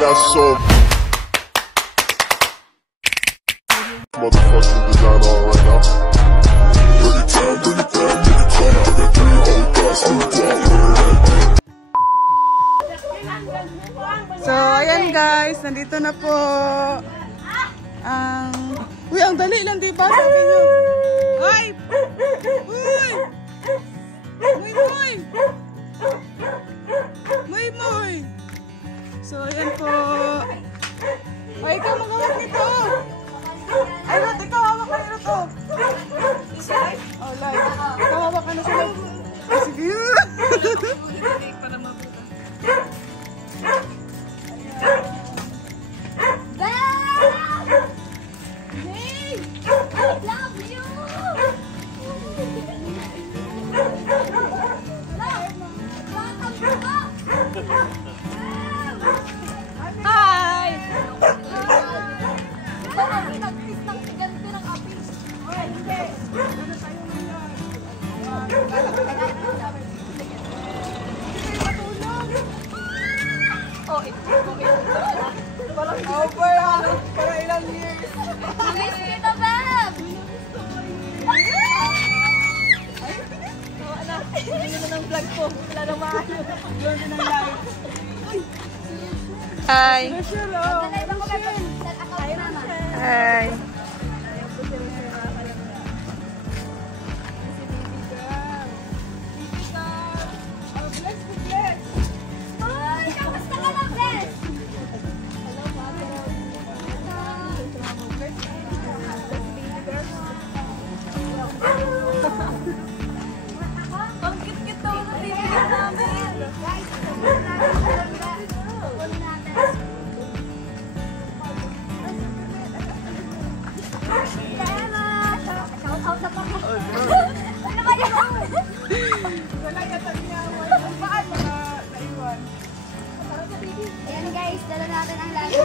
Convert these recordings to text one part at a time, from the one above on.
got some motherfucking design on right now. Bring it down, make it clap. I got 3 old thoughts, new guap. So, ayan guys, nandito na po ang... Uy, ang dali lang, diba? Sabi nyo. Ay! Uy! Muy, muy! Muy, muy! So, ayan po. Ay, ikaw magawag nito. Ay, Ruth, ikaw hawak ka nito to. Oh, live. Ikaw hawak ka na sila. Sige. Para mabuta. Para ilang years. Miss kita, Bab! Hindi na ng vlog ko. Wala na maayos. Yun na ng live. Hi! Hi! Ayan guys, dala natin ang lagi.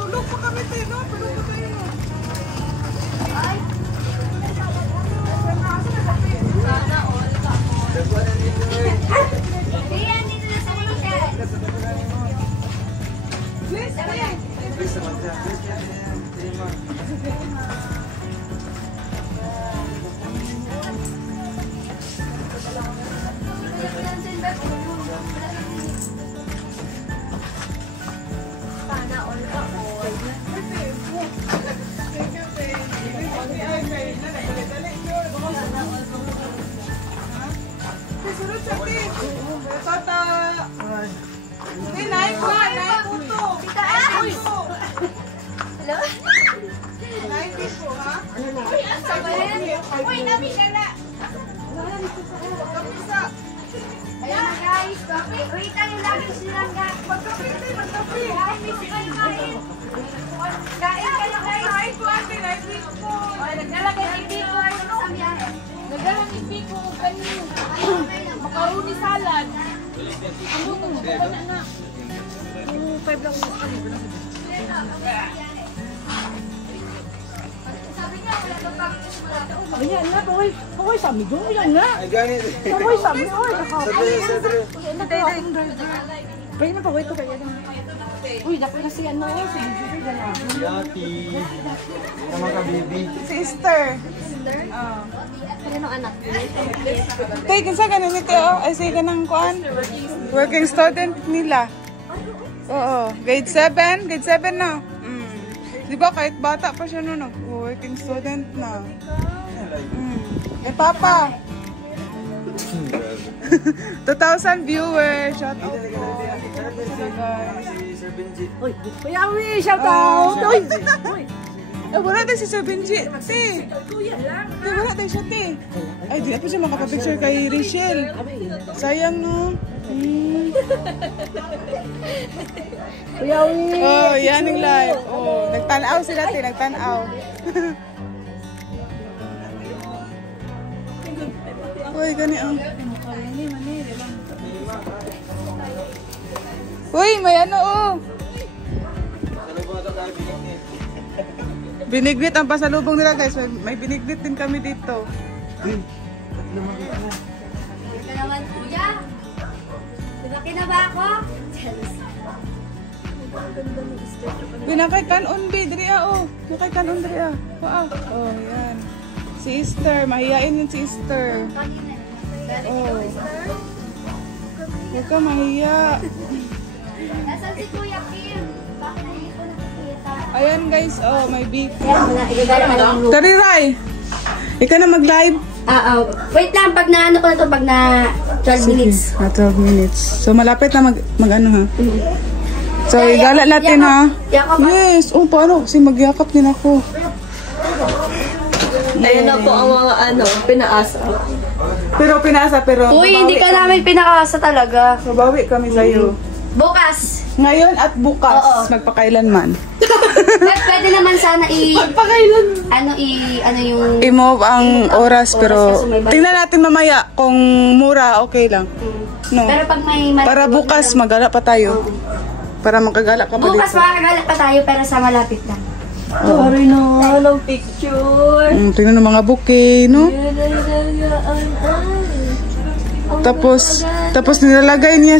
Tulog pa kami tayo, no? Tulog pa tayo, no? Ay! Sana all ka. Ayan, dito na sa Rachel. Please, please. Sana all ka, all. Sunod sa team. Tata. Hindi, naik ko. Naik ko to. Tita Ash! Hello? Naik ko, ha? Uy, ang sabayan! Uy, nami siya na! Kapisa. Ayan na guys, wait lang yung lagi silang ga. Magkapit, magkapit. Kain, miss kayo kain. Kain kayo guys. Naik ko, ate. Naik ko. Naglalagay ng biko sa biyahe. Nagdalang yung biko kanino. Macaroni salad. Ano ito? Magkakana na. 5 lang ulit kanino. Sabi niya, wala daw practice malata. Ayan na, paway sami doon. Ayan na. Ay, ganit. Paway sami. Oy, Sadri, sadri. Pwede na paway ito kaya lang. Uy, dapat na si ano. Si Bibi. Yati. Sama ka, baby. Sister. Ano anak? Tay, kinsa ka nito, oh? Ay, sige ka ng kuan. Working student nila. Oo. Grade 7? Grade 7 na. Di ba kahit bata pa siya noon, working student na. Eh, Papa. 2,000 viewers. Shout out po. Uy, Kuya Awi, shout out. Uy. Eh, wala tayo si Sir Benji. Te. Wala tayo siya, te. Ay, di na pa siya makapapicture kay Rachel. Sayang, no? Kuya Awi. Oh, yan yung live. Oh, nagtanaw sila, te. Nagtanaw. Uy, gani, oh. Uy, may ano, oh. Binignit ang pasalubong nila guys. May binignit din kami dito. Ito naman, kuya. Lumaki na ba ako? Pinakay kanon bi diri oh. Pinakay kanon diri ah. Wow. Oh, yan. Si Easter, mahiyain yun si Easter. Oh. Huwag ka mahiya. Nasaan si Kuya Kim? Bakit hindi ko nakikita? Ayan guys, oh, may beef. Yan, Tariray! Ikaw na mag-live? Wait lang, pag na ano ko na to, pag na 12 minutes. 12 minutes. So malapit na mag ano ha? So igala natin ha? Yakap. Yes, oh paano? Kasi magyakap din ako. Ayun na po ang mga pinaasa. Pero Uy, hindi ka namin pinakasa talaga. mabawi kami sa'yo. Bukas. Ngayon at bukas, Oo. magpakailanman. Pwede naman sana ano yung... I-move ang oras pero kasi may budget. tingnan natin mamaya kung mura okay lang. No. Pero pag may... Para bukas magala pa tayo. Para makagala ka pa Bukas dito. makakagalat pa tayo pero sa malapit lang. Sorry na, ng picture. Tingnan ng mga bouquet, no? Tapos nilalagay niya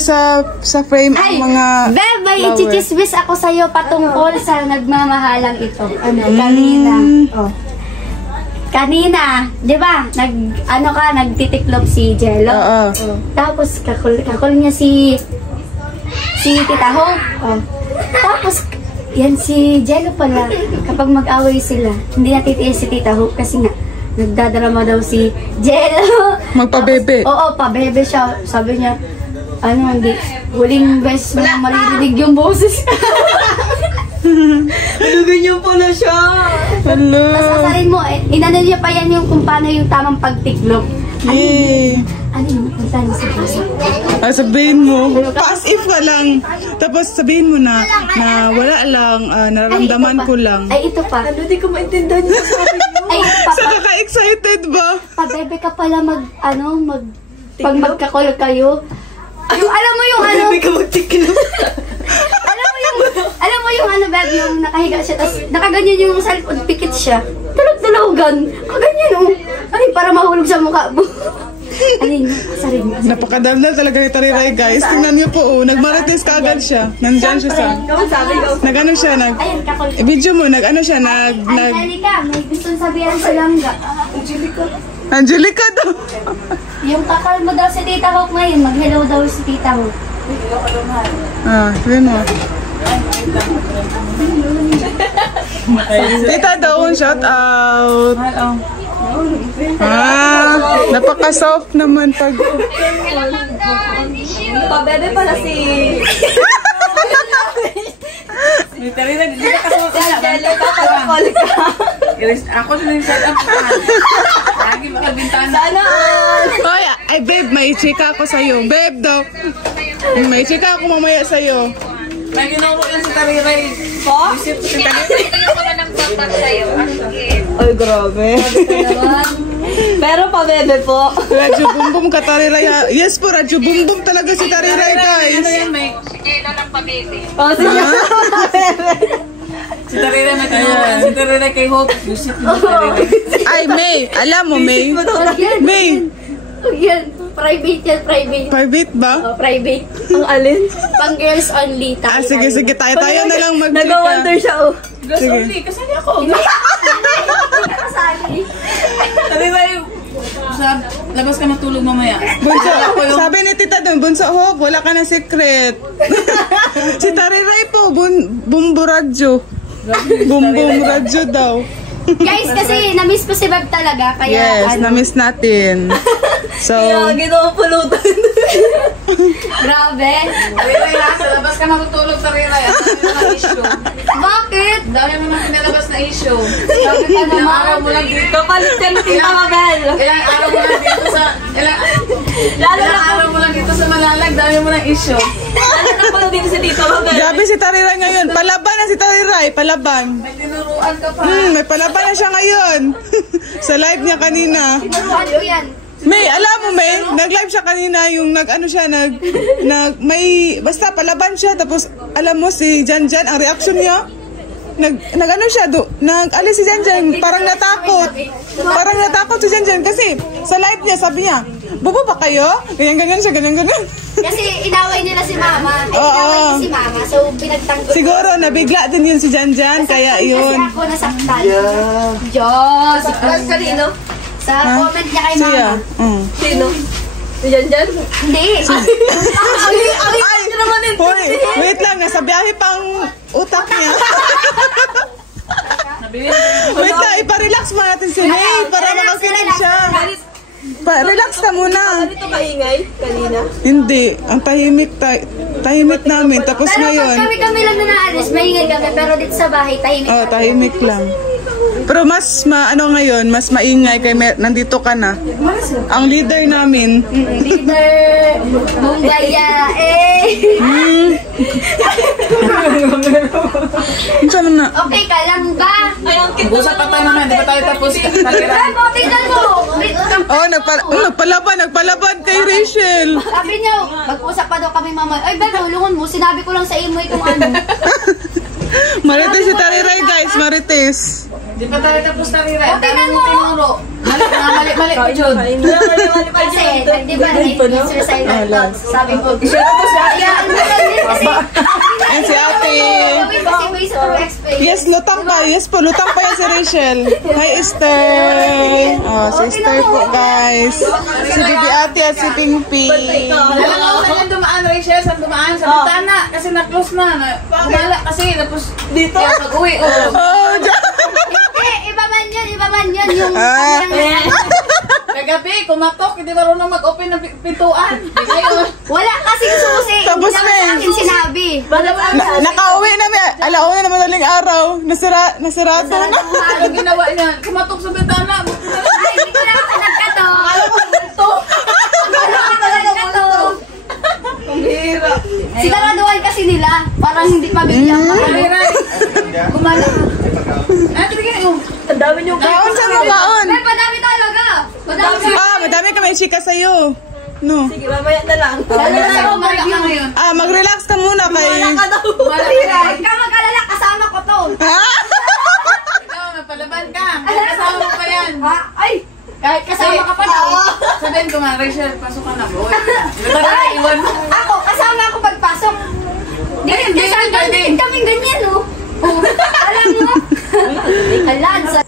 sa frame Ay, ang mga Beb, may flower. ichichismis ako sa'yo patungkol sa nagmamahalang ito. Kanina. Oh. Kanina, di ba? Nagtitiklop si Jello. Oo. Tapos kakul niya si Tita Ho. Oh. Tapos yan si Jello pala. Kapag mag-away sila, hindi natitiis si Tita Ho kasi nga nagdadrama daw si Jello. Magpabebe. Oo, pabebe siya. Sabi niya, hindi, huling beses mo na maririnig yung boses. Ganyan pala siya. Hello. Sasarin mo, inano niya pa yan yung kung paano yung tamang pagtiklop. Yay. Ano yung punta niya sa puso? Sabihin mo, pass if ka lang. Tapos sabihin mo na wala lang, nararamdaman ko lang. Ay, ito pa. Hindi ko maintindihan yung sabi niyo. Ay, Sa kaka-excited ba? pabebe ka pala pag magkakol kayo. Alam mo yung Hindi ka magtiklop. alam mo yung Beb, yung nakahiga siya, tapos nakaganyan yung cellphone, pikit siya. Tulog-tulogan. Kaganyan, oh. Ay, para mahulog sa mukha mo. Alin, sarin mo. Napakadamdam talaga ni Tariray guys. Tingnan niyo po, nagmarites ka agad siya. Nandyan siya sa... Nag-ano siya, Ayan, kakol. video mo, nag-ano siya, Angelica, may gustong sabihan sa langga. Angelica daw. Yung kakal mo daw si Tita Hawk ngayon, mag-hello daw si Tita Hawk. Sabihin mo. Tita daw, shout out. Napaka-soft naman pag... Pabebe pala si... Jello ka, pagkakol ka. Ako sa yung set up ka. Lagi makabintana. Sana all. Hoy, ay babe, may chika ako sa'yo. Babe daw. May chika ako mamaya sa'yo. Lagi na ako yan si Tariray. Po? Isip si Tariray. Ay, grabe. Pero pabebe po. Radyo Bumbum ka Tariray ha. Yes po, Radyo Bumbum talaga si Tariray guys. Ano yan, may... Oh, sige. Si Tariray na kinuha. Si Tariray kay Hope. Isip mo si Tariray. Ay, May. Alam mo, May. May. Yan, private yan, private. Private ba? Oh, private. Ang alin? Pang girls only. Sige. Tayo na lang mag-chika. Nag-wonder siya, oh. Girls only, kasali ako. Kasali. Tariray, labas ka matulog mamaya. Bunso, sabi ni Tita doon, Bunso Hope, wala ka na secret. Si Tariray po, Bumbo Radyo. Bumbum Radyo daw. Guys, kasi na-miss ko si Beb talaga, kaya Yes, na-miss natin. So, Kaya ginawa pulutan. grabe. Tariray ha, sa labas ka matutulog, Tariray. Ang dami mo ng issue. Bakit? Dami mo nang pinalabas na issue. Bakit ka Ilang naman? araw mo lang dito. Kapalit ka ni Tita Mabel. Ilang araw mo lang dito sa... Ilang araw mo lang dito sa Malalag. Dami mo ng issue. Ano na pala dito si Tita Mabel? grabe si Tariray ngayon. Palaban na si Tariray, palaban. May tinuruan ka pa. May palaban na siya ngayon. Sa live niya kanina. Tinuruan ko yan. May, alam mo, May, nag-live siya kanina, yung may, basta palaban siya, tapos, alam mo, si Jan, ang reaction niya, Nag-ano siya, nag-alis si Janjan, parang natakot. Parang natakot si Janjan kasi sa live niya, sabi niya, "Bobo ba kayo?" Ganyan-ganyan siya, ganyan-ganyan. Kasi inaway nila si Mama. Oo. Inaway niya si Mama, so pinagtanggol. Siguro, nabigla din yun si Janjan, kaya yun. Kasi ako nasaktan. Diyos! Kanino? Sa comment niya kay Siya. Mama. Sino? Si Janjan? Hindi. Ay, hoy, wait lang, nasa biyahe pang utak niya. Wait lang, ipa-relax mo natin si May para makakinig siya. Relax ka muna. Ganito kaingay kanina? Hindi, ang tahimik namin. Tapos Pero pag ngayon, kami lang na naalis, maingay kami. Pero dito sa bahay, tahimik oh, tahimik lang. Pero mas ngayon, mas maingay kay nandito ka na. Ang leader namin. Leader, Bunggaya, Saan mo na? Okay ka lang ba? Usap pa tayo naman, di ba tayo tapos? Bravo, tingnan mo. Oh, nagpalaban kay Rachel. Sabi niyo, mag-usap pa daw kami Mama. Ay, Ben, tulungan mo. Sinabi ko lang sa imo itong ano. Marites si Tariray, guys. Marites. Di pa tayo tapos na rin. O, tingnan mo. Mali pa Jun. Kasi, di ba, nag-exercise na thoughts. Sabi ko, ayan, kasi, Yan si ate. kasi ways to explain. Yes, lutang pa. Yes po, lutang pa yan si Rachel. Hi, Esther. Oh, si Esther po, guys. Si Bibi Ate at si Pingpi. Alam mo, saan yung dumaan, Rachel? Saan dumaan? Sa bintana. Kasi na-close na. Gumala kasi. Tapos dito. Kaya pag-uwi. Oh, dyan. Hindi, iba man yun. Yung Kagabi, kumatok. Hindi marunong mag-open ng pintuan. wala kasi susi. Tapos Hindi na naman akin sinabi. Nakauwi na may, alauna na madaling araw. Nasirado na. Ang ginawa niya, kumatok sa bintana. Ay, hindi ko na ako nagkato. Ang hira. Siguraduhan kasi nila. Parang hindi pamilya pa. Gumala. Ay, tignan mo. Ang dami niyo. Baon sa mga baon. Pero madami talaga. Madami. Madami ka may chika sa'yo. No. Sige, mamaya na lang. Lalo na sa Gumala ka ngayon. Mag-relax ka muna kay... Huwag ka mag-alala. Kasama ko to. Ikaw, magpalaban ka. Kasama mo pa yan. Ay! Kahit kasama ka pa daw. Sabihin ko nga, Rachel, pasok ka na. Boy. Tara, iwan mo. Ako, kasama ako pagpasok. Hindi kaming ganyan, oh. Alam mo? Alam sa...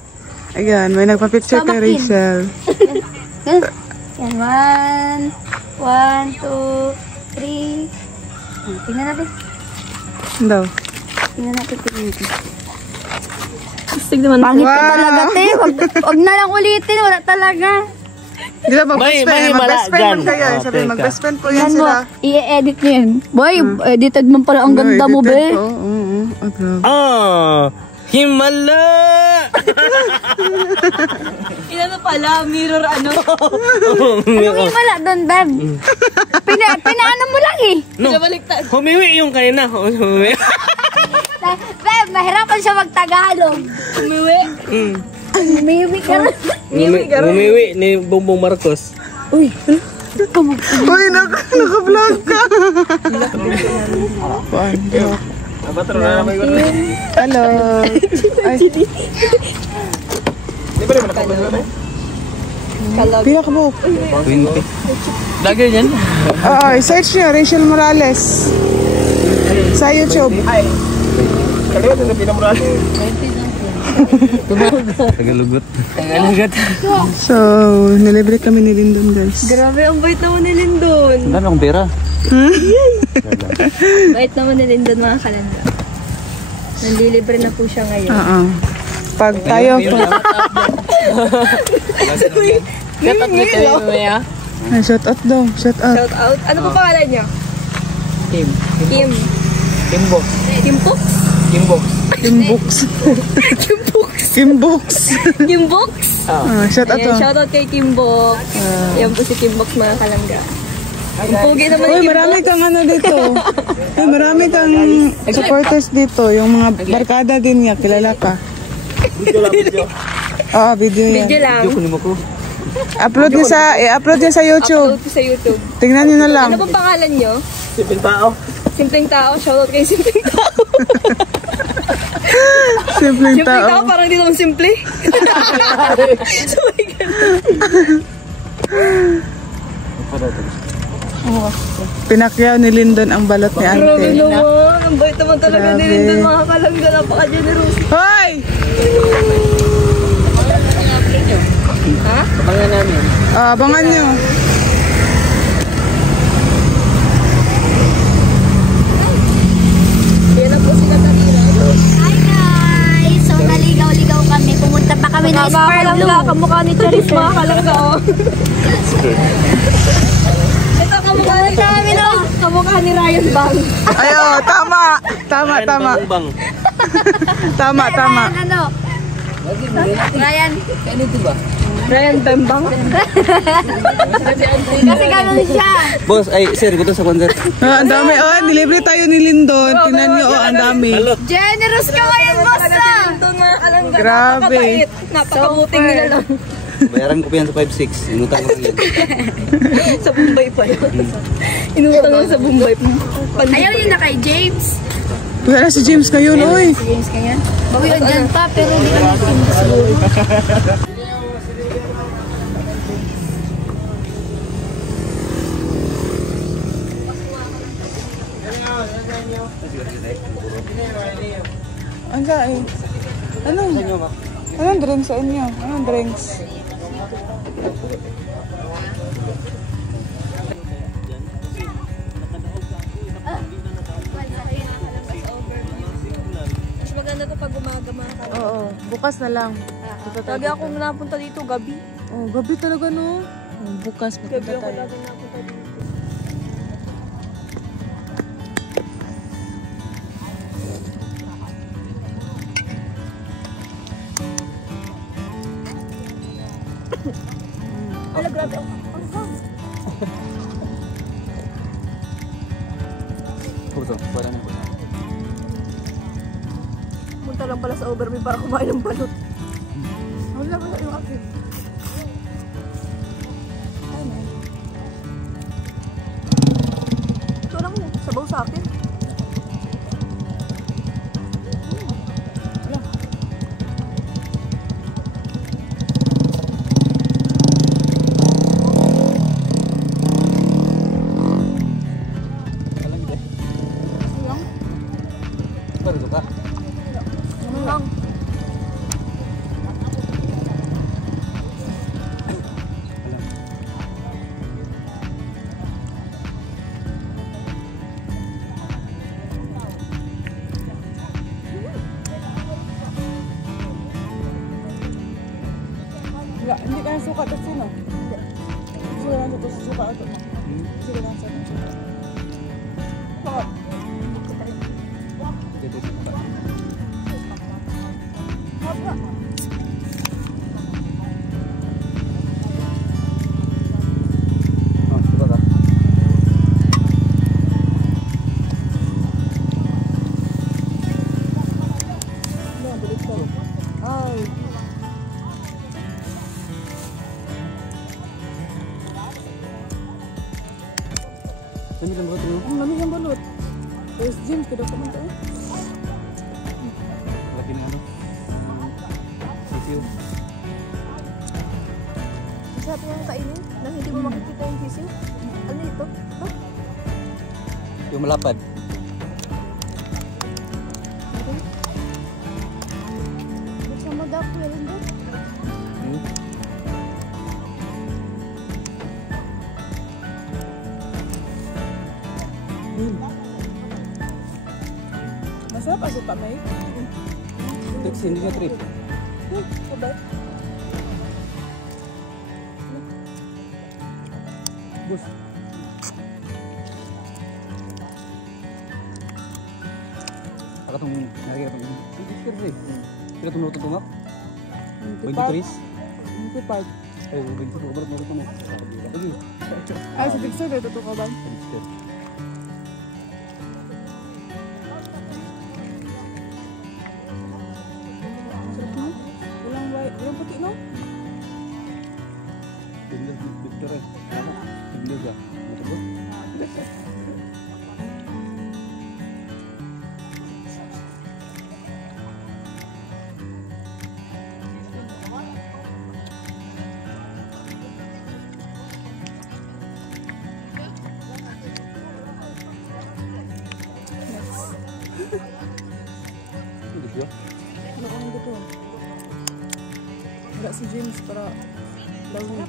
Ayan, may nagpa-picture kay Rachel. Yan, 1, 2, 3. Tingnan natin. Daw. Tingnan natin. Pangit ka Talaga, te. Wag na lang ulitin. Wala talaga. Di ba mag-best friend? Mag-best friend po kayo. Sabi, mag-best friend po yan sila. I-edit niyo yan. Boy, edited mo pala. Ang ganda mo, be. Himala! Inano pala, mirror ano. Anong himala doon, Beb? Pinaano mo lang eh. Pinabaliktad. Humiwi yung kanina. Humiwi. Beb, mahirapan siya mag-Tagalog. Umiwi. Umiwi ka rin. Humiwi ni Bongbong Marcos. Uy, naka-vlog ka. Hello. Ay. Pila ka mo? 20. Lagay yan. Search nyo, Rachel Morales. Sa YouTube. Tagalugot. So, nilibre kami ni Lindon, guys. Grabe, ang bait naman ni Lindon. Ano akong pera? Bait naman ni Lindon, mga kalanda. Nandilibre na po siya ngayon. Pag tayo, shout out daw, shout out. Shout out. Ano po pangalan niya? Kim. Kimbox. Kimbox? Kimbox. Kimbox. Kimbox. Kimbox? Shout out Ayan, daw. shout out kay Kimbox. Yan po si Kimbox, mga kalangga. Ang pugi naman Uy, ni marami kang ano dito. Uy, marami kang supporters dito. Yung mga barkada din niya, kilala ka. Oo, video yan. Video lang. I-upload niya sa YouTube. Upload ko sa YouTube. Tingnan niyo na lang. Ano pong pangalan niyo? Simpleng tao. Simpleng tao. Shout out kay Simpleng tao. Simpleng tao. Parang di naman simple. Pinakyaw ni Lyndon ang balot ni Grabe Ante. naman. Ang bait naman talaga ni Grabe. Lyndon, mga kalangga. Napaka-generous. Hoy! Abangan namin. Abangan nyo. Yan na po sila kanina. Hi guys! So naligaw-ligaw kami. Pumunta pa kami ng Spar Blue. Kamukha ni Charis, mga kalangga. Oh. Ito, kamukha ni kami, no? Kamukha ni Ryan Bang. Ayo, tama. Tama. Bang. Tama. Ano? Ryan. Ano ito ba? Ryan Bambang. Kasi ganun siya. Boss, ay sir, gusto sa concert. Ang dami. Nilibre tayo ni Lyndon. Tinan nyo, ang dami. Generous ka ngayon, boss ah! Ito, mga kalangga. Grabe. Napakabait. Napakabuting nila lang. Bayaran ko pa yan sa 5-6. Inutang ko lang yan. Sa Bombay pa yun. Inutang lang sa Bombay. Ayaw yun na kay James. Wala si James ngayon, oy. Si James kaya? Bawi yun dyan pa, pero hindi kami team siguro. Ang kain. Anong drinks sa inyo? Anong drinks? Mas maganda to pag umaga, mga kalangga. Oo, bukas na lang. Lagi ako napunta dito, gabi. Oh, gabi talaga no. Bukas Gabi pupunta ako tayo. lagi napunta dito. Ala, grabe. Ang hang. Puso, para na. Punta lang pala sa Overby para kumain ng balot. Wala yung akin. Ito lang mo, sabaw sa akin. Para ito ka. Ano lang? Wala, hindi ka na suka. Tapos sino? Sige lang sa suka. Sige lang sa suka. Oh, suka ka. Ay. Dami lang ba ito? Ang dami siyang balot. There's James, kada pa man tayo. Laki na ano? Sisiyo. Masarap yung kainin nang hindi mo makikita yung sisiw. Ano ito? Ito? Yung malapad. Gusto mo daw po yun doon? Masarap aso tamay. Taxi, hindi niya trip. Sabay. Bus. Ako itong nakikita itong ini. Hindi ka rin. Kaya itong luto tumak? 23? 25. Ay, 22 ka balat naruto mo. Lagi. Ay, sa Dixon, ito to ka ba? Walang puti, no? Victor eh. Hindi ka. Ito ba? Video. Ano ang dito? Wala si James para lawin.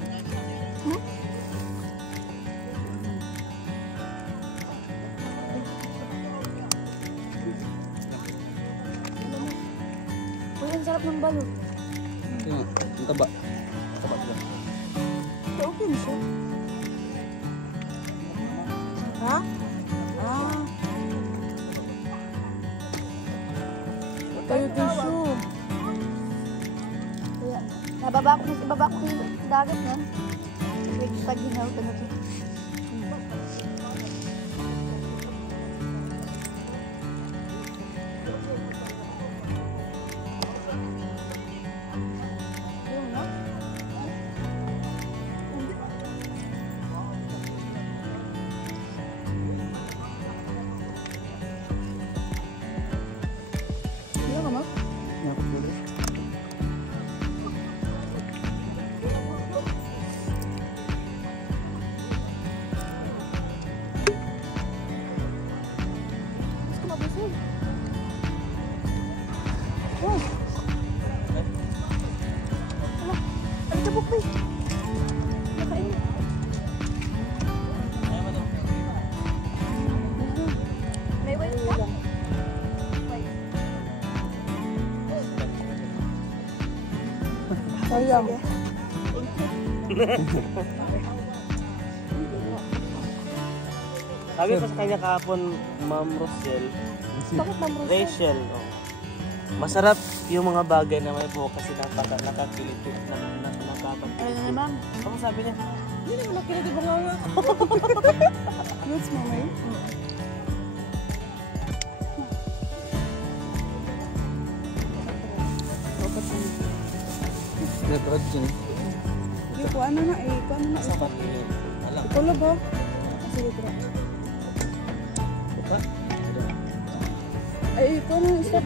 Uy, ang sarap ng balot. Ito nga, ang taba. Taba sila. Okay na siya. Ha? Ah. Tayo tissue. Kaya, ibaba ko sa dagat na. Pag ginaw ka na ito. Ano ka, Mak? Nakot po ulit. Gusto ko mabusog. Wala. Ano ka bukwi? Nakain. May wait ka? Sayang. Sabi ko sa kanya kahapon, Ma'am Rosel, Bakit Ma'am Rosa? Rachel, oh, masarap yung mga bagay na may buhok kasi nakakiliti, nakakapagpiliti. Ano na ma'am? Ano sabi niya? Hindi naman nakiliti ba nga nga? Goods mo, may? Pinapakad dyan eh. Hindi, kuha na na eh. Kuha na na. Sa kanilin. Alam. Tulog oh. Sige, tira. Ay, ikaw na. Stop.